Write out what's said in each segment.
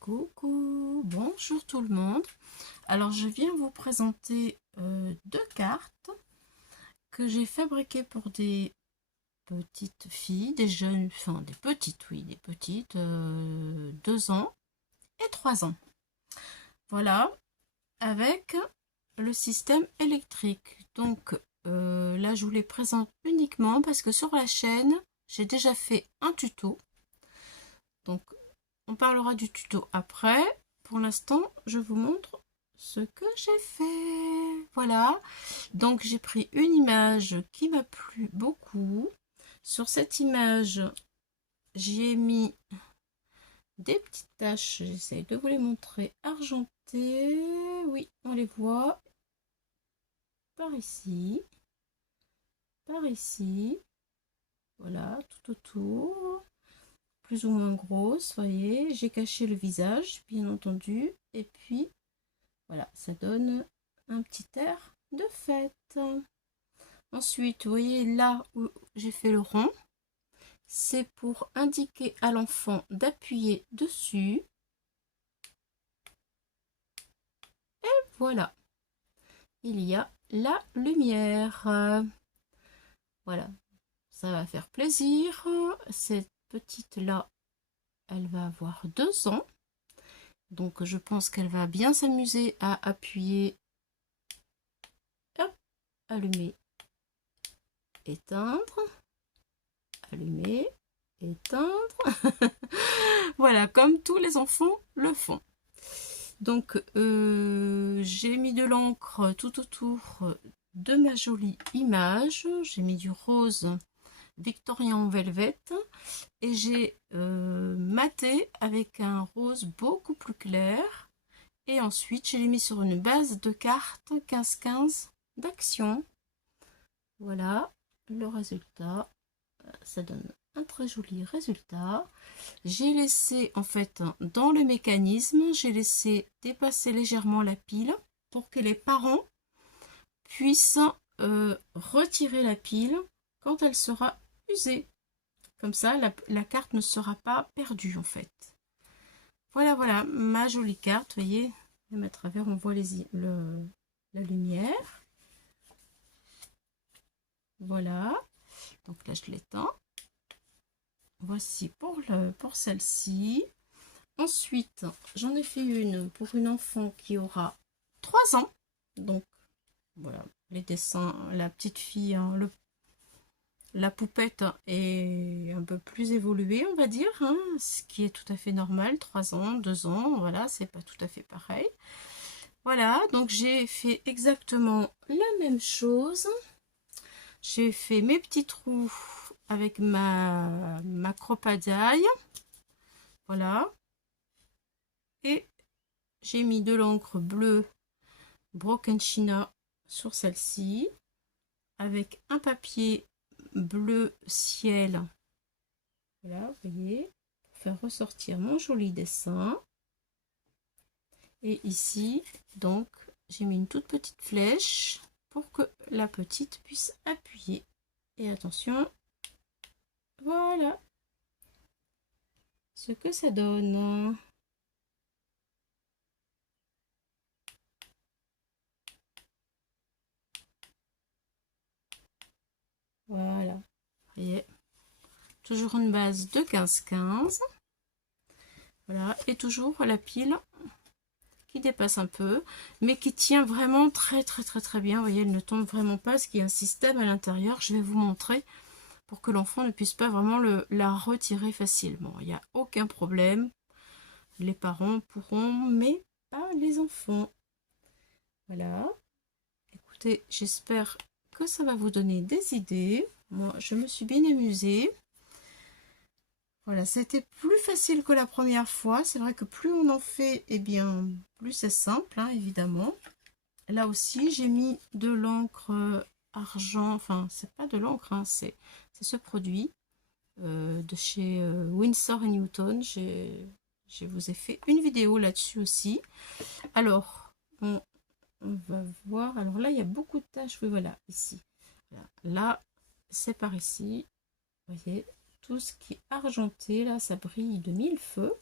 Coucou, bonjour tout le monde. Alors je viens vous présenter deux cartes que j'ai fabriquées pour des petites filles, des jeunes, enfin des petites, oui, des petites, 2 ans et 3 ans. Voilà, avec le système électrique. Donc là je vous les présente uniquement parce que sur la chaîne, j'ai déjà fait un tuto. Donc on parlera du tuto après. Pour l'instant, je vous montre ce que j'ai fait. Voilà. Donc, j'ai pris une image qui m'a plu beaucoup. Sur cette image, j'ai mis des petites taches. J'essaie de vous les montrer argentées. Oui, on les voit. Par ici. Par ici. Voilà, tout autour. Plus ou moins grosse, voyez. J'ai caché le visage, bien entendu. Et puis, voilà, ça donne un petit air de fête. Ensuite, vous voyez là où j'ai fait le rond, c'est pour indiquer à l'enfant d'appuyer dessus. Voilà, il y a la lumière. Voilà, ça va faire plaisir. Cette petite-là, elle va avoir 2 ans. Donc, je pense qu'elle va bien s'amuser à appuyer. Hop, allumer, éteindre, allumer, éteindre. Voilà, comme tous les enfants le font. Donc, j'ai mis de l'encre tout autour de ma jolie image. J'ai mis du rose Victorian Velvet et j'ai maté avec un rose beaucoup plus clair. Et ensuite, je l'ai mis sur une base de cartes 15-15 d'Action. Voilà le résultat. Ça donne un très joli résultat. J'ai laissé, en fait, dans le mécanisme, j'ai laissé dépasser légèrement la pile pour que les parents puissent retirer la pile quand elle sera usée. Comme ça, la carte ne sera pas perdue, en fait. Voilà, voilà, ma jolie carte, vous voyez, même à travers, on voit la lumière. Voilà, donc là, je l'éteins. Voici pour celle-ci. Ensuite, j'en ai fait une pour une enfant qui aura 3 ans. Donc, voilà, les dessins, la petite fille, hein, la poupette est un peu plus évoluée, on va dire, hein, ce qui est tout à fait normal. 3 ans, 2 ans, voilà, c'est pas tout à fait pareil. Voilà, donc j'ai fait exactement la même chose. J'ai fait mes petits trous avec ma croppadaille. Voilà. Et j'ai mis de l'encre bleue Broken China sur celle-ci avec un papier bleu ciel. Voilà, vous voyez, pour faire ressortir mon joli dessin. Et ici, donc, j'ai mis une toute petite flèche pour que la petite puisse appuyer. Et attention, voilà ce que ça donne. Voilà, vous voyez, toujours une base de 15-15. Voilà, et toujours la pile qui dépasse un peu, mais qui tient vraiment très bien. Vous voyez, elle ne tombe vraiment pas, parce qu'il y a un système à l'intérieur. Je vais vous montrer pour que l'enfant ne puisse pas vraiment la retirer facilement. Il n'y a aucun problème. Les parents pourront, mais pas les enfants. Voilà. Écoutez, j'espère que ça va vous donner des idées. Moi, je me suis bien amusée. Voilà, c'était plus facile que la première fois. C'est vrai que plus on en fait, eh bien, plus c'est simple, hein, évidemment. Là aussi, j'ai mis de l'encre argent. Enfin, c'est pas de l'encre, hein, c'est ce produit de chez Winsor & Newton. Je vous ai fait une vidéo là-dessus aussi. Alors, on va voir. Alors là, il y a beaucoup de taches. Oui, voilà, ici. Voilà. Là, c'est par ici. Vous voyez, tout ce qui est argenté, là, ça brille de mille feux.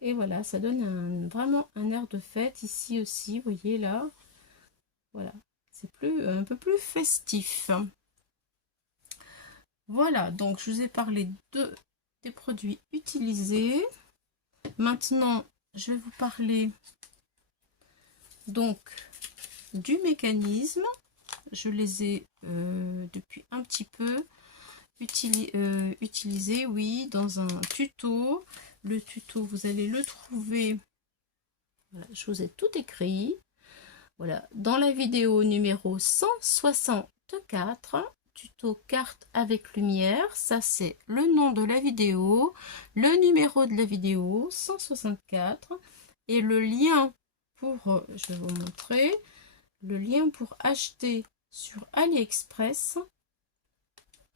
Et voilà, ça donne vraiment un air de fête. Ici aussi, vous voyez là. Voilà, c'est un peu plus festif. Voilà, donc je vous ai parlé des produits utilisés. Maintenant, je vais vous parler donc du mécanisme. Je les ai depuis un petit peu utilisés, oui, dans un tuto. Le tuto, vous allez le trouver. Voilà, je vous ai tout écrit. Voilà, dans la vidéo numéro 164, tuto carte avec lumière, ça c'est le nom de la vidéo, le numéro de la vidéo 164 et le lien pour, je vais vous montrer, le lien pour acheter sur AliExpress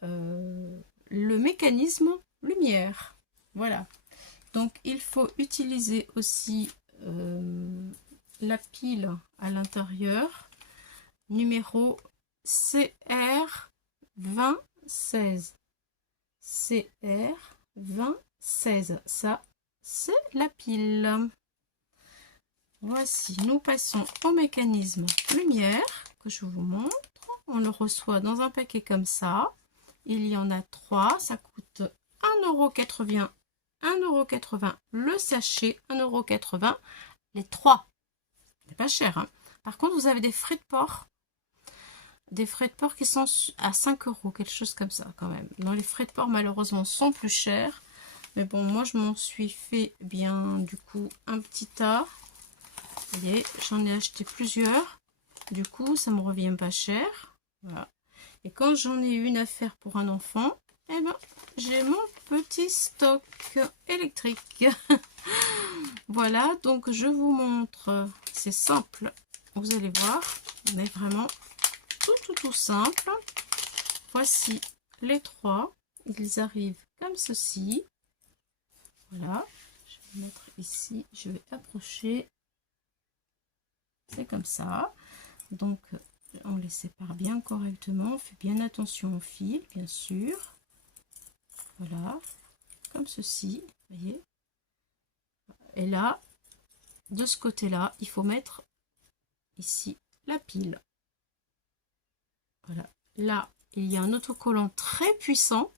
le mécanisme lumière. Voilà, donc il faut utiliser aussi la pile à l'intérieur, numéro CR2016. CR2016, ça c'est la pile. Voici, nous passons au mécanisme lumière que je vous montre. On le reçoit dans un paquet comme ça. Il y en a 3, ça coûte 1,80 €, 1,80 € le sachet, 1,80 € les 3. C'est pas cher, hein. Par contre, vous avez des frais de port. Des frais de port qui sont à 5 €, quelque chose comme ça quand même. Non, les frais de port malheureusement sont plus chers. Mais bon, moi je m'en suis fait bien du coup un petit tas. Vous voyez, j'en ai acheté plusieurs. Du coup, ça me revient pas cher. Voilà. Et quand j'en ai une à faire pour un enfant, eh ben, j'ai mon petit stock électrique. Voilà, donc je vous montre. C'est simple. Vous allez voir, on est vraiment tout simple. Voici les 3. Ils arrivent comme ceci. Voilà. Je vais mettre ici. Je vais approcher. C'est comme ça. Donc, on les sépare bien correctement. On fait bien attention au fil, bien sûr. Voilà. Comme ceci. Vous voyez. Et là, de ce côté-là, il faut mettre ici la pile. Voilà. Là, il y a un autocollant très puissant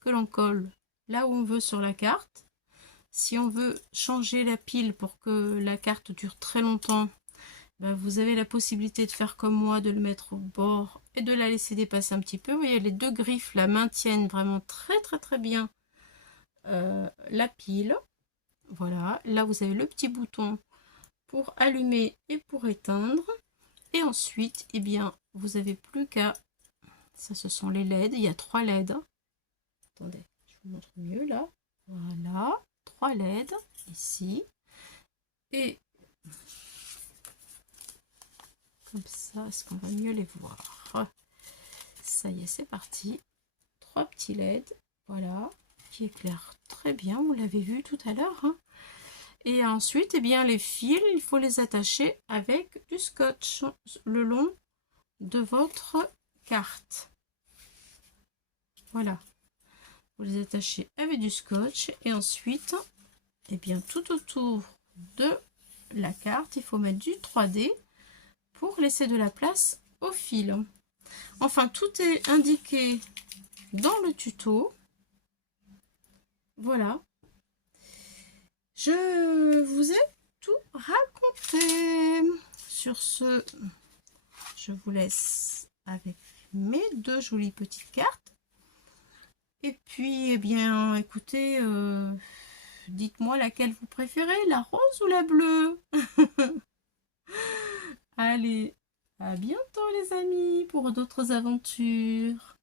que l'on colle là où on veut sur la carte. Si on veut changer la pile pour que la carte dure très longtemps, ben vous avez la possibilité de faire comme moi, de le mettre au bord et de la laisser dépasser un petit peu. Vous voyez, les deux griffes la maintiennent vraiment très bien la pile. Voilà, là vous avez le petit bouton pour allumer et pour éteindre. Et ensuite, eh bien, vous avez plus qu'à... Ça, ce sont les LED. Il y a 3 LED. Attendez, je vous montre mieux là. Voilà, 3 LED ici. Et comme ça, est-ce qu'on va mieux les voir? Ça y est, c'est parti. 3 petits LED, voilà, qui éclairent très bien. Vous l'avez vu tout à l'heure, hein. Et ensuite, eh bien, les fils, il faut les attacher avec du scotch le long de votre carte. Voilà. Vous les attachez avec du scotch et ensuite, eh bien, tout autour de la carte, il faut mettre du 3D pour laisser de la place au fil. Enfin, tout est indiqué dans le tuto. Voilà. Je vous ai tout raconté. Sur ce, je vous laisse avec mes 2 jolies petites cartes. Et puis, eh bien, écoutez, dites-moi laquelle vous préférez, la rose ou la bleue? Allez, à bientôt les amis pour d'autres aventures.